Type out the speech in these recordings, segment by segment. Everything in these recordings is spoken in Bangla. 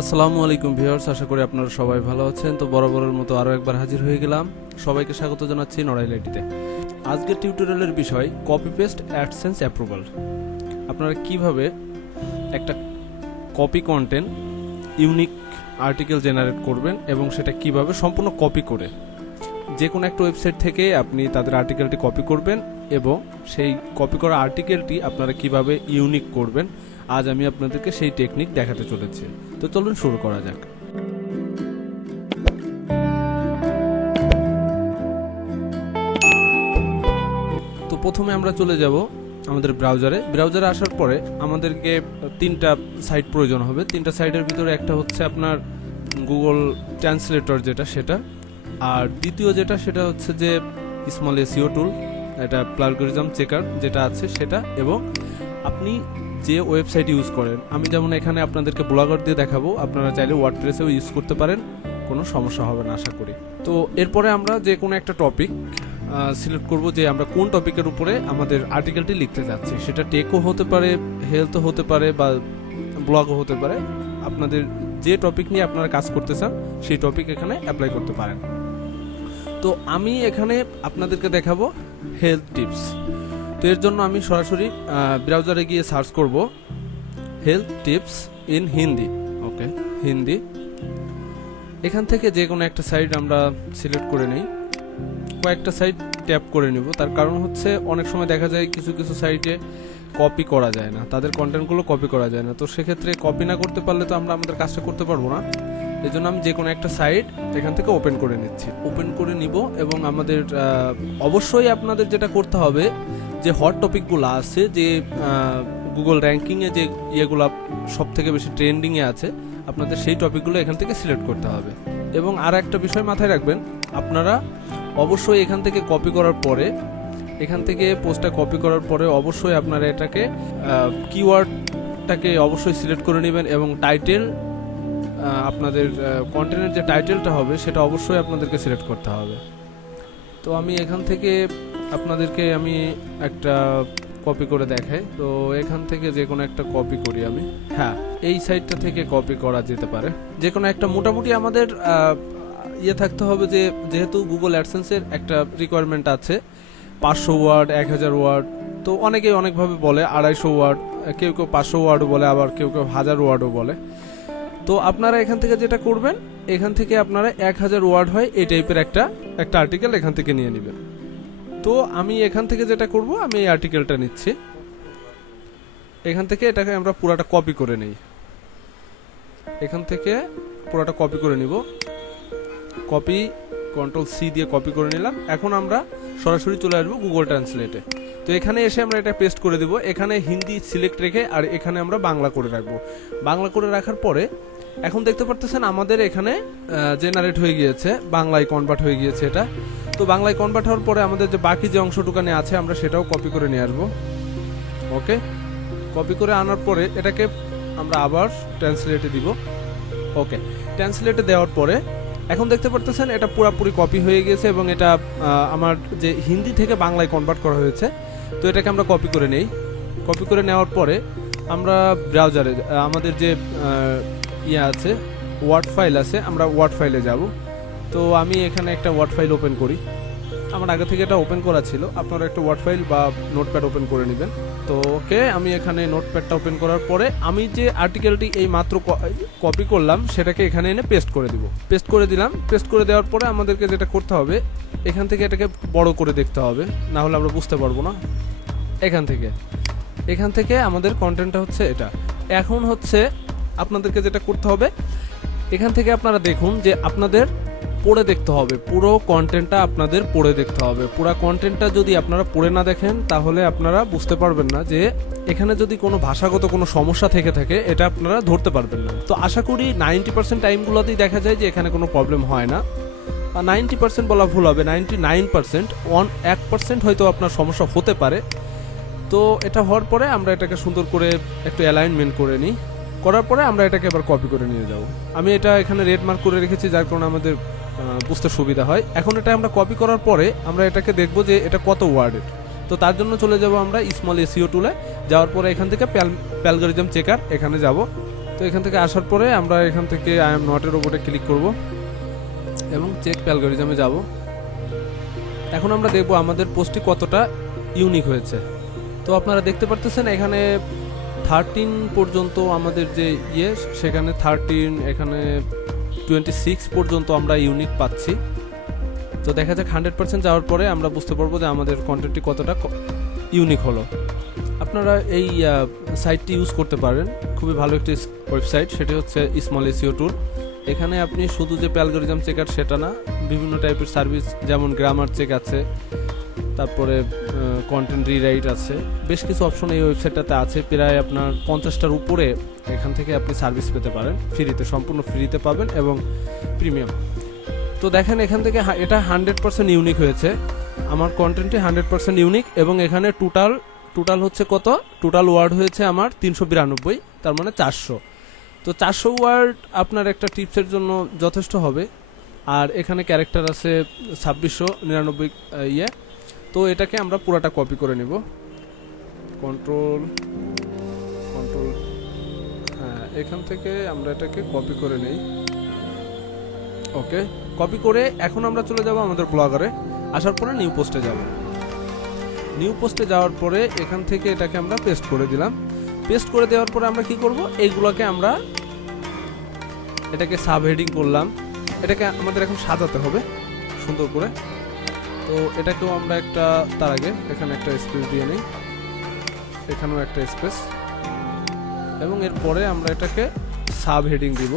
আসসালামু আলাইকুম ভিউয়ার্স, আশা করি আপনারা সবাই ভালো আছেন। তো বরাবরের মতো আরও একবার হাজির হয়ে গেলাম। সবাইকে স্বাগত জানাচ্ছি নড়াইল আইটিতে। আজকের টিউটোরিয়ালের বিষয় কপি পেস্ট অ্যাডসেন্স অ্যাপ্রুভাল। আপনারা কিভাবে একটা copy content unique article generate করবেন এবং সেটা কিভাবে সম্পূর্ণ কপি করে যে কোনো একটা ওয়েবসাইট থেকে আপনি তাদের আর্টিকেলটি কপি করবেন এবং সেই কপি করা আর্টিকেলটি আপনারা কিভাবে ইউনিক করবেন, আজ আমি আপনাদেরকে সেই টেকনিক দেখাতে চলেছি। তো চলুন শুরু করা যাক। তো প্রথমে আমরা চলে যাব আমাদের ব্রাউজারে আসার পরে আমাদেরকে তিনটা সাইট প্রয়োজন হবে। তিনটা সাইটের ভিতরে একটা হচ্ছে আপনার গুগল ট্রান্সলেটর সেটা, আর দ্বিতীয় সেটা হচ্ছে যে স্মল এসইও টুল, এটা প্লাগরিজম চেকার যেটা আছে সেটা, এবং আপনি যে ওয়েবসাইট ইউজ করেন। আমি যেমন এখানে আপনাদেরকে ব্লগার দিয়ে দেখাবো, আপনারা চাইলে ওয়ার্ডপ্রেসেও ইউজ করতে পারেন, কোনো সমস্যা হবে না আশা করি। তো এরপরে আমরা যে কোনো একটা টপিক সিলেক্ট করব যে আমরা কোন টপিকের উপরে আমাদের আর্টিকেলটি লিখতে যাচ্ছি। সেটা টেকও হতে পারে, হেলথও হতে পারে, বা ব্লগও হতে পারে। আপনাদের যে টপিক নিয়ে আপনারা কাজ করতে চান সেই টপিক এখানে অ্যাপ্লাই করতে পারেন। তো আমি এখানে আপনাদেরকে দেখাবো হেলথ টিপস। তো এর জন্য আমি সরাসরি ব্রাউজারে গিয়ে সার্চ করব হেলথ টিপস ইন হিন্দি। ওকে, হিন্দি। এখান থেকে যে কোনো একটা সাইট আমরা সিলেক্ট করে নিই, কয়েকটা সাইট ট্যাপ করে নিব। তার কারণ হচ্ছে অনেক সময় দেখা যায় কিছু কিছু সাইটে কপি করা যায় না, তাদের কন্টেন্টগুলো কপি করা যায় না। তো সেক্ষেত্রে কপি না করতে পারলে তো আমরা আমাদের কাজটা করতে পারবো না। এই জন্য আমি যে কোনো একটা সাইট এখান থেকে ওপেন করে নিচ্ছি, ওপেন করে নিব। এবং আমাদের অবশ্যই আপনাদের যেটা করতে হবে, যে হট টপিকগুলো আছে, যে গুগল র্যাঙ্কিংয়ে যে ইয়েগুলো সব থেকে বেশি ট্রেন্ডিংয়ে আছে, আপনাদের সেই টপিকগুলো এখান থেকে সিলেক্ট করতে হবে। এবং আর একটা বিষয় মাথায় রাখবেন, আপনারা অবশ্যই এখান থেকে কপি করার পরে, এখান থেকে পোস্টটা কপি করার পরে অবশ্যই আপনারা এটাকে কিওয়ার্ডটাকে অবশ্যই সিলেক্ট করে নেবেন, এবং টাইটেল, আপনাদের কন্টেন্টের যে টাইটেলটা হবে সেটা অবশ্যই আপনাদেরকে সিলেক্ট করতে হবে। তো আমি এখান থেকে আপনাদেরকে আমি একটা কপি করে দেখাই। তো এখান থেকে যে কোনো একটা কপি করি আমি। হ্যাঁ, এই সাইটটা থেকে কপি করা যেতে পারে। যে কোনো একটা মোটামুটি আমাদের থাকতে হবে, যে যেহেতু গুগল অ্যাডসেন্সের একটা রিকোয়ারমেন্ট আছে 500 ওয়ার্ড, 1000 ওয়ার্ড। তো অনেকেই অনেকভাবে বলে 250 ওয়ার্ড, কেউ 500 ওয়ার্ডও বলে, আবার কেউ 1000 ওয়ার্ডও বলে। তো আপনারা এখান থেকে যেটা করবেন, এখান থেকে আপনারা 1000 ওয়ার্ড হয় এই টাইপের একটা আর্টিকেল এখান থেকে নিয়ে নেবেন। তো আমি এখান থেকে যেটা করব, আমি এই আর্টিকেলটা নিচ্ছি, এখান থেকে এটাকে আমরা পুরাটা কপি করে নেই। এখান থেকে পুরাটা কপি করে নিব, কপি Ctrl+C দিয়ে কপি করে নিলাম। এখন আমরা সরাসরি চলে আসবো গুগল ট্রান্সলেটে। তো এখানে এসে আমরা এটা পেস্ট করে দিব, এখানে হিন্দি সিলেক্ট রেখে, আর এখানে আমরা বাংলা করে রাখবো। বাংলা করে রাখার পরে এখন দেখতে পারতেছেন আমাদের এখানে জেনারেট হয়ে গিয়েছে, বাংলায় কনভার্ট হয়ে গিয়েছে এটা। তো বাংলায় কনভার্ট হওয়ার পরে আমাদের যে বাকি যে অংশটুকানে আছে আমরা সেটাও কপি করে নিয়ে আসবো। ওকে, কপি করে আনার পরে এটাকে আমরা আবার ট্রান্সলেটে দিব। ওকে, ট্রান্সলেটে দেওয়ার পরে এখন দেখতে পারতেছেন এটা পুরোপুরি কপি হয়ে গেছে, এবং এটা আমার যে হিন্দি থেকে বাংলায় কনভার্ট করা হয়েছে। তো এটাকে আমরা কপি করে নেই। কপি করে নেওয়ার পরে আমরা ব্রাউজারে আমাদের যে আছে ওয়ার্ড ফাইল আছে, আমরা ওয়ার্ড ফাইলে যাব। তো আমি এখানে একটা ওয়ার্ড ফাইল ওপেন করি, আমার আগে থেকে এটা ওপেন করা ছিল। আপনারা একটা ওয়ার্ড ফাইল বা নোটপ্যাড ওপেন করে নেবেন। তো ওকে, আমি এখানে নোটপ্যাডটা ওপেন করার পরে আমি যে আর্টিকেলটি এই মাত্র কপি করলাম সেটাকে এখানে এনে পেস্ট করে দিব। পেস্ট করে দিলাম। পেস্ট করে দেওয়ার পরে আমাদেরকে যেটা করতে হবে, এখান থেকে এটাকে বড় করে দেখতে হবে, না হলে আমরা বুঝতে পারবো না। এখান থেকে আমাদের কন্টেন্টটা হচ্ছে এটা। এখন হচ্ছে আপনাদেরকে যেটা করতে হবে, এখান থেকে আপনারা দেখুন যে আপনাদের পড়ে দেখতে হবে, পুরো কন্টেন্টটা আপনাদের পড়ে দেখতে হবে। পুরো কন্টেন্টটা যদি আপনারা পড়ে না দেখেন তাহলে আপনারা বুঝতে পারবেন না যে এখানে যদি কোনো ভাষাগত কোনো সমস্যা থেকে থাকে, এটা আপনারা ধরতে পারবেন না। তো আশা করি 90% টাইমগুলোতেই দেখা যায় যে এখানে কোনো প্রবলেম হয় না। 90% বলা ভুল হবে, 99%, 1% হয়তো আপনার সমস্যা হতে পারে। তো এটা হওয়ার পরে আমরা এটাকে সুন্দর করে একটু অ্যালাইনমেন্ট করে নিই। করার পরে আমরা এটাকে এবার কপি করে নিয়ে যাব। আমি এটা এখানে রেড মার্ক করে রেখেছি, যার কারণে আমাদের বুঝতে সুবিধা হয়। এখন এটা আমরা কপি করার পরে আমরা এটাকে দেখব যে এটা কত ওয়ার্ডের। তো তার জন্য চলে যাব আমরা স্মল এসইও টুলে। যাওয়ার পরে এখান থেকে প্যালগরিজম চেকার এখানে যাব। তো এখান থেকে আসার পরে আমরা এখান থেকে আই এম নটের উপরে ক্লিক করব এবং চেক অ্যালগরিদমে যাব। এখন আমরা দেখব আমাদের পোস্টটি কতটা ইউনিক হয়েছে। তো আপনারা দেখতে পারতেছেন এখানে 13 পর্যন্ত আমাদের যে সেখানে 13, এখানে 26 পর্যন্ত আমরা ইউনিক পাচ্ছি। তো দেখা যাক 100% যাওয়ার পরে আমরা বুঝতে পারবো যে আমাদের কন্টেন্টটি কতটা ইউনিক হলো। আপনারা এই সাইটটি ইউজ করতে পারেন, খুবই ভালো একটি ওয়েবসাইট, সেটি হচ্ছে স্মল এসইও টুল। এখানে আপনি শুধু যে অ্যালগরিদম চেকার সেটা না, বিভিন্ন টাইপের সার্ভিস যেমন গ্রামার চেক আছে, তারপরে কন্টেন্ট রিরাইট আছে, বেশ কিছু অপশন এই ওয়েবসাইটটাতে আছে। প্রায় আপনার 50টার উপরে এখান থেকে আপনি সার্ভিস পেতে পারেন ফ্রিতে, সম্পূর্ণ ফ্রিতে পাবেন এবং প্রিমিয়াম। তো দেখেন এখান থেকে এটা 100% ইউনিক হয়েছে, আমার কন্টেন্টটি 100% ইউনিক এবং এখানে টোটাল হচ্ছে কত, টোটাল ওয়ার্ড হয়েছে আমার 392, তার মানে 400। তো 400 ওয়ার্ড আপনার একটা টিপসের জন্য যথেষ্ট হবে। আর এখানে ক্যারেক্টার আছে 2699 তো এটাকে আমরা পুরাটা কপি করে নিব, কন্ট্রোল, হ্যাঁ এখান থেকে আমরা এটাকে কপি করে নেই। ওকে, কপি করে এখন আমরা চলে যাব আমাদের ব্লগারে। আসার পরে নিউ পোস্টে যাব। নিউ পোস্টে যাওয়ার পরে এখান থেকে এটাকে আমরা পেস্ট করে দিলাম। পেস্ট করে দেওয়ার পরে আমরা কি করব, এইগুলোকে আমরা এটাকে সাব হেডিং করলাম। এটাকে আমাদের এখন সাজাতে হবে সুন্দর করে। তো এটাকেও আমরা একটা, তার আগে এখানে একটা স্পেস দিয়ে নিই, এখানেও একটা স্পেস, এবং এরপরে আমরা এটাকে সাব হেডিং দিব।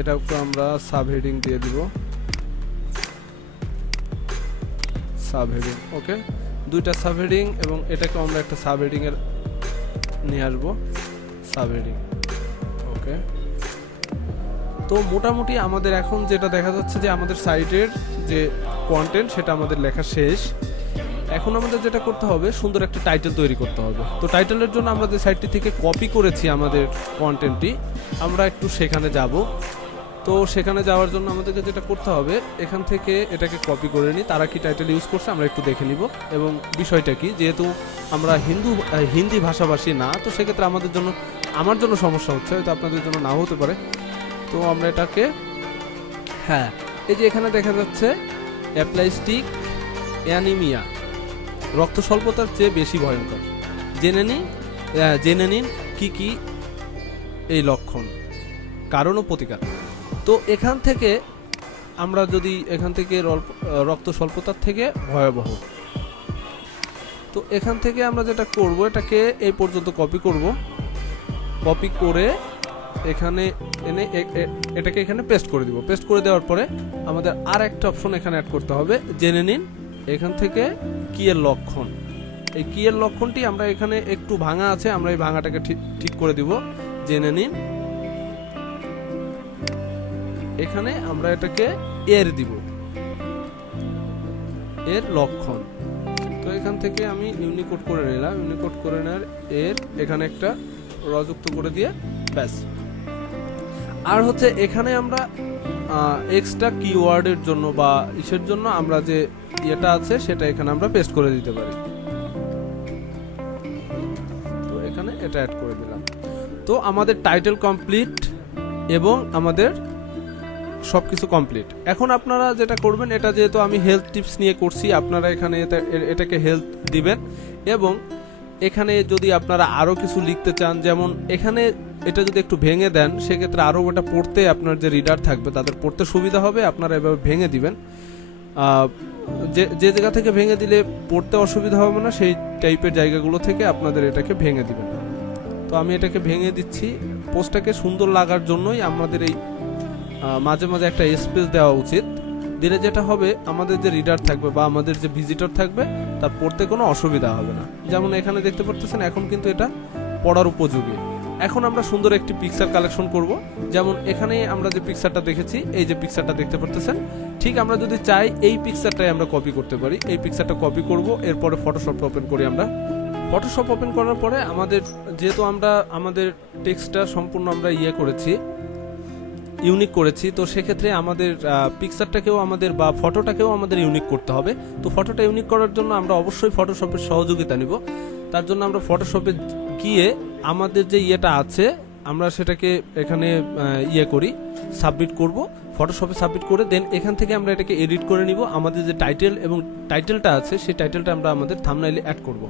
এটাকে আমরা সাব হেডিং দিয়ে দিব, সাব হেডিং। ওকে, দুইটা সাব হেডিং এবং এটাকে আমরা একটা সাব হেডিং এর নিয়ে আসবো, সাব হেডিং। ওকে, তো মোটামুটি আমাদের এখন যেটা দেখা যাচ্ছে যে আমাদের সাইটের যে কন্টেন্ট সেটা আমাদের লেখা শেষ। এখন আমাদের যেটা করতে হবে, সুন্দর একটা টাইটেল তৈরি করতে হবে। তো টাইটেলের জন্য আমরা যে সাইটটি থেকে কপি করেছি আমাদের কন্টেন্টটি, আমরা একটু সেখানে যাব। তো সেখানে যাওয়ার জন্য আমাদেরকে যেটা করতে হবে, এখান থেকে এটাকে কপি করে নিই। তারা কি টাইটেল ইউজ করছে আমরা একটু দেখে নিব, এবং বিষয়টা কি, যেহেতু আমরা হিন্দি ভাষাভাষী না, তো সেক্ষেত্রে আমার জন্য সমস্যা হচ্ছে, হয়তো আপনাদের জন্য নাও হতে পারে। তো আমরা এটাকে, হ্যাঁ এই যে এখানে দেখা যাচ্ছে অ্যাপ্লাইস্টিক অ্যানিমিয়া, রক্ত স্বল্পতার চেয়ে বেশি ভয়ঙ্কর, জেনে নিন কি কি এই লক্ষণ, কারণ ও প্রতিকার। তো এখান থেকে আমরা যদি এখান থেকে রক্ত স্বল্পতার থেকে ভয়াবহ, তো এখান থেকে আমরা যেটা করব, এটাকে এই পর্যন্ত কপি করব। কপি করে এখানে এনে এটাকে এখানে পেস্ট করে দিব। পেস্ট করে দেওয়ার পরে আমাদের আর একটা অপশন এখানে অ্যাড করতে হবে, জেনে নিন এখান থেকে কি এর লক্ষণ। এই কি এর লক্ষণটি আমরা এখানে একটু ভাঙা আছে, আমরা এই ভাঙাটাকে ঠিক করে দিব। জেনে নিন, এখানে আমরা এটাকে এর দিব, এর লক্ষণ। তো এখান থেকে আমি ইউনিকোড করে নিলাম, ইউনিকোড করে নেওয়ার এর এখানে একটা যুক্ত করে দিয়ে ব্যাস। আর হচ্ছে এখানে আমরা এক্সট্রা কিওয়ার্ডের জন্য বা ইসের জন্য আমরা যে এটা আছে সেটা এখানে আমরা পেস্ট করে দিতে পারি। তো এখানে এটা অ্যাড করে দিলাম। তো আমাদের টাইটেল কমপ্লিট এবং আমাদের সবকিছু কমপ্লিট। এখন আপনারা যেটা করবেন, এটা যেহেতু আমি হেলথ টিপস নিয়ে করছি, আপনারা এখানে এটাকে হেলথ দিবেন। এবং এখানে যদি আপনারা আরো কিছু লিখতে চান, যেমন এখানে এটা যদি একটু ভেঙে দেন, সেক্ষেত্রে আরো ওটা পড়তে আপনার যে রিডার থাকবে তাদের পড়তে সুবিধা হবে। আপনারা এভাবে ভেঙে দিবেন, যে জায়গা থেকে ভেঙে দিলে পড়তে অসুবিধা হবে না, সেই টাইপের জায়গাগুলো থেকে আপনাদের এটাকে ভেঙে দিবেন। তো আমি এটাকে ভেঙে দিচ্ছি। পোস্টটাকে সুন্দর লাগার জন্যই আমাদের এই মাঝে মাঝে একটা স্পেস দেওয়া উচিত। দিলে যেটা হবে, আমাদের যে রিডার থাকবে বা আমাদের যে ভিজিটর থাকবে তার পড়তে কোনো অসুবিধা হবে না। যেমন এখানে দেখতে পাচ্ছেন এখন কিন্তু এটা পড়ার উপযোগী। এখন আমরা সুন্দর একটি পিকচার কালেকশন করব। যেমন এখানে আমরা যে পিকচারটা দেখেছি, এই যে পিকচারটা দেখতে পাচ্ছেন, ঠিক আমরা যদি চাই এই পিকচারটাই আমরা কপি করতে পারি। এই পিকচারটা কপি করব, এরপরে ফটোশপ ওপেন করি। আমরা ফটোশপ ওপেন করার পরে আমাদের যেহেতু আমাদের টেক্সটটা সম্পূর্ণ আমরা করেছি, ইউনিক করেছি, তো সেক্ষেত্রে আমাদের পিকচারটাকেও আমাদের বা ফটোটাকেও আমাদের ইউনিক করতে হবে। তো ফটোটা ইউনিক করার জন্য আমরা অবশ্যই ফটোশপের সহযোগিতা নিব। তার জন্য আমরা ফটোশপে গিয়ে আমাদের যে ইয়েটা আছে আমরা সেটাকে এখানে ইয়ে করি, সাবমিট করব, ফটোশপে সাবমিট করে দেন এখান থেকে আমরা এটাকে এডিট করে নিব। আমাদের যে টাইটেল এবং টাইটেলটা আছে সেই টাইটেলটা আমরা আমাদের থাম্বনেইলে অ্যাড করব।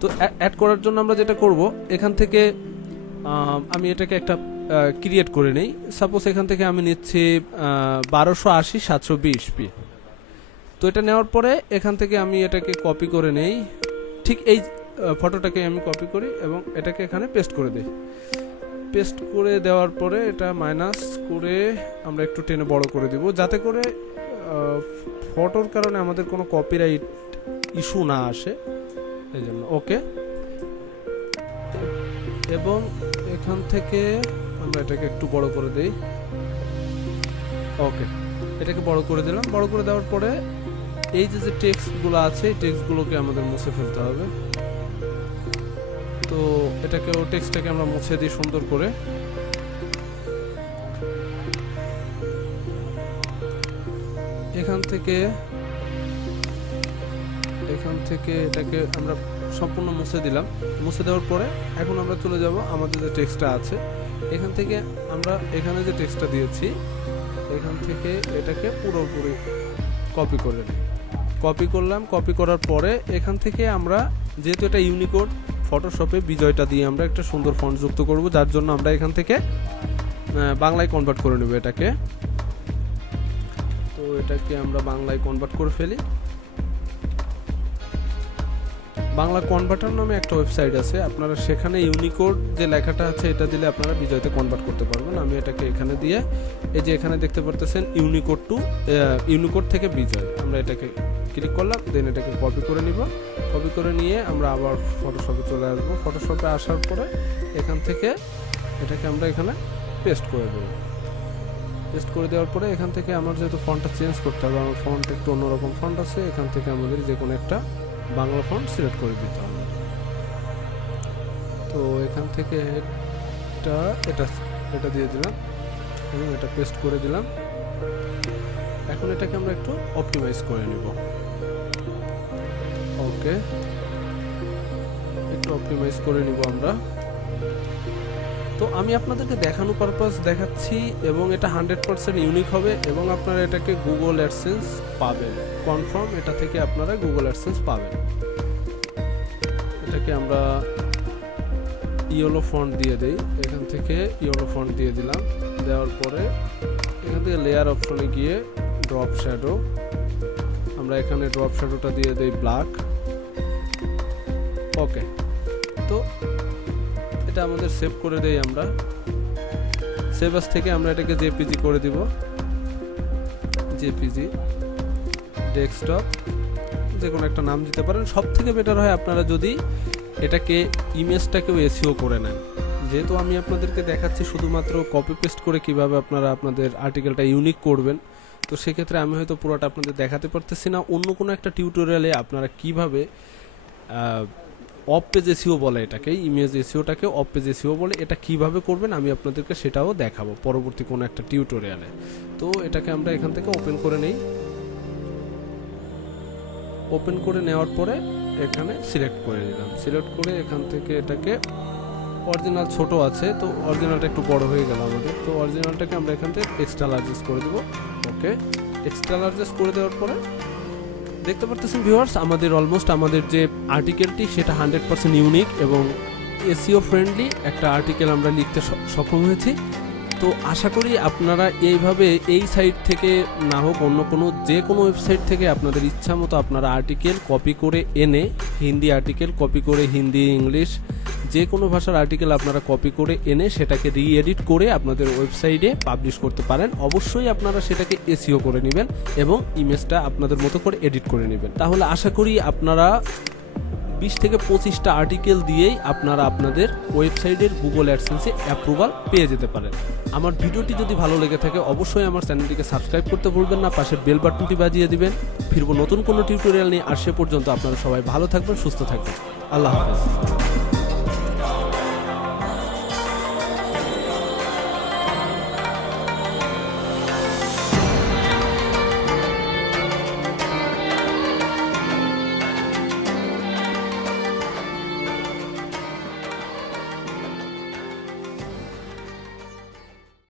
তো অ্যাড করার জন্য আমরা যেটা করব, এখান থেকে আমি এটাকে একটা ক্রিয়েট করে নেই। সাপোজ এখান থেকে আমি নিচ্ছি 1280x720p। তো এটা নেওয়ার পরে এখান থেকে আমি এটাকে কপি করে নেই, ঠিক এই ফটোটাকে আমি কপি করি এবং এটাকে এখানে পেস্ট করে দিই। পেস্ট করে দেওয়ার পরে এটা মাইনাস করে আমরা একটু টেনে বড় করে দিব, যাতে করে ফটোর কারণে আমাদের কোনো কপিরাইট ইস্যু না আসে, এই জন্য। ওকে, এবং এখান থেকে আমরা এটাকে একটু বড় করে দেই। ওকে, এটাকে বড় করে দিলাম। বড় করে দেওয়ার পরে এই যে টেক্সটগুলো আছে এই টেক্সটগুলোকে আমাদের মুছে ফেলতে হবে। তো এটাকেও টেক্সটটাকে আমরা মুছে দিই সুন্দর করে। এখান থেকে এটাকে আমরা সম্পূর্ণ মুছে দিলাম। মুছে দেওয়ার পরে এখন আমরা চলে যাব আমাদের যে টেক্সটটা আছে এখান থেকে আমরা এখানে যে টেক্সটটা দিয়েছি এখান থেকে এটাকে পুরোপুরি কপি করে নিই। কপি করলাম। কপি করার পরে এখান থেকে আমরা, যেহেতু এটা ইউনিকোড, ফটোশপে বিজয়টা দিয়ে আমরা একটা সুন্দর ফন্ট যুক্ত করব, যার জন্য আমরা এখান থেকে বাংলায় কনভার্ট করে নেব এটাকে। তো এটাকে আমরা বাংলায় কনভার্ট করে ফেলি। বাংলা কনভার্টার নামে একটা ওয়েবসাইট আছে, আপনারা সেখানে ইউনিকোড যে লেখাটা আছে এটা দিলে আপনারা বিজয়তে কনভার্ট করতে পারবেন। আমি এটাকে এখানে দিয়ে, এই যে এখানে দেখতে পারতেছেন ইউনিকোড থেকে বিজয়, আমরা এটাকে ক্লিক করলাম, দেন এটাকে কপি করে নিব। কপি করে নিয়ে আমরা আবার ফটোশপে চলে আসবো। ফটোশপে আসার পরে এখান থেকে এটাকে আমরা এখানে পেস্ট করে দেবো। পেস্ট করে দেওয়ার পরে এখান থেকে আমার যেহেতু ফন্টটা চেঞ্জ করতে হবে, আমার ফন্ট একটু অন্যরকম ফন্ট আছে, এখান থেকে আমাদের যে কোনো একটা বাংলা ফন্ট সিলেক্ট করে দিতে হবে। তো এখান থেকে এটা দিয়ে দিলাম এবং এটা পেস্ট করে দিলাম। এখন এটাকে আমরা একটু অপটিমাইজ করে নিব। ওকে, একটু অপটিমাইজ করে নিব আমরা। তো আমি আপনাদেরকে দেখানো পারপাস দেখাচ্ছি এবং এটা 100% ইউনিক হবে এবং আপনারা এটাকে গুগল অ্যাডসেন্স পাবেন, কনফার্ম। এটা থেকে আপনারা গুগল অ্যাডসেন্স পাবেন। এটাকে আমরা ইয়েলো ফন্ট দিয়ে দেই। এখান থেকে ইয়েলো ফন্ট দিয়ে দিলাম। দেওয়ার পরে এখান থেকে লেয়ার অপশনে গিয়ে ড্রপ শ্যাডো, আমরা এখানে ড্রপ শ্যাডোটা দিয়ে দেই ব্ল্যাক। ওকে, তো এটা আমাদের সেভ করে দেই আমরা। সেভ অ্যাজ থেকে আমরা এটাকে জেপিজি করে দিব, জেপিজি ডেস্কটপ, যে কোনো একটা নাম দিতে পারেন। সব থেকে বেটার হয় আপনারা যদি এটাকে ইমেজটাকেও এসইও করে নেন। যেহেতু আমি আপনাদেরকে দেখাচ্ছি শুধুমাত্র কপি পেস্ট করে কিভাবে আপনারা আপনাদের আর্টিকেলটা ইউনিক করবেন, তো সেক্ষেত্রে আমি হয়তো পুরোটা আপনাদের দেখাতে পারতেছি না। অন্য কোনো একটা টিউটোরিয়ালে আপনারা কিভাবে অফ পেজ এসইও বলে, এটাকে ইমেজ এসইওটাকে অফ পেজ এসইও বলে, এটা কিভাবে করবেন আমি আপনাদেরকে সেটাও দেখাবো পরবর্তী কোনো একটা টিউটোরিয়ালে। তো এটাকে আমরা এখান থেকে ওপেন করে নেই। ওপেন করে নেওয়ার পরে এখানে সিলেক্ট করে নিলাম। সিলেক্ট করে এখান থেকে এটাকে, অরিজিনাল ছোট আছে তো অরিজিনালটা একটু বড় হয়ে গেল আমাদের, তো অরিজিনালটাকে আমরা এখান থেকে এক্সট্রা লার্জেস করে দেব। ওকে, এক্সট্রা লার্জেস করে দেওয়ার পরে দেখতে পারতেছেন ভিউয়ার্স, আমাদের অলমোস্ট আমাদের যে আর্টিকেলটি সেটা 100% ইউনিক এবং এসইও ফ্রেন্ডলি একটা আর্টিকেল আমরা লিখতে সক্ষম হয়েছি। তো আশা করি আপনারা এইভাবে এই সাইট থেকে না হোক অন্য কোনো যে কোনো ওয়েবসাইট থেকে আপনাদের ইচ্ছা মতো আপনারা আর্টিকেল কপি করে এনে, হিন্দি আর্টিকেল কপি করে হিন্দি, ইংলিশ, যে কোনো ভাষার আর্টিকেল আপনারা কপি করে এনে সেটাকে রি-এডিট করে আপনাদের ওয়েবসাইটে পাবলিশ করতে পারেন। অবশ্যই আপনারা সেটাকে এসইও করে নেবেন এবং ইমেজটা আপনাদের মতো করে এডিট করে নেবেন। তাহলে আশা করি আপনারা 20 থেকে 25টা আর্টিকেল দিয়েই আপনারা আপনাদের ওয়েবসাইটের গুগল অ্যাডসেন্সে অ্যাপ্রুভাল পেয়ে যেতে পারেন। আমার ভিডিওটি যদি ভালো লেগে থাকে অবশ্যই আমার চ্যানেলটিকে সাবস্ক্রাইব করতে ভুলবেন না, পাশের বেল বাটনটি বাজিয়ে দিবেন। ফিরবো নতুন কোনো টিউটোরিয়াল নিয়ে, আর সে পর্যন্ত আপনারা সবাই ভালো থাকবেন, সুস্থ থাকবেন। আল্লাহ হাফেজ।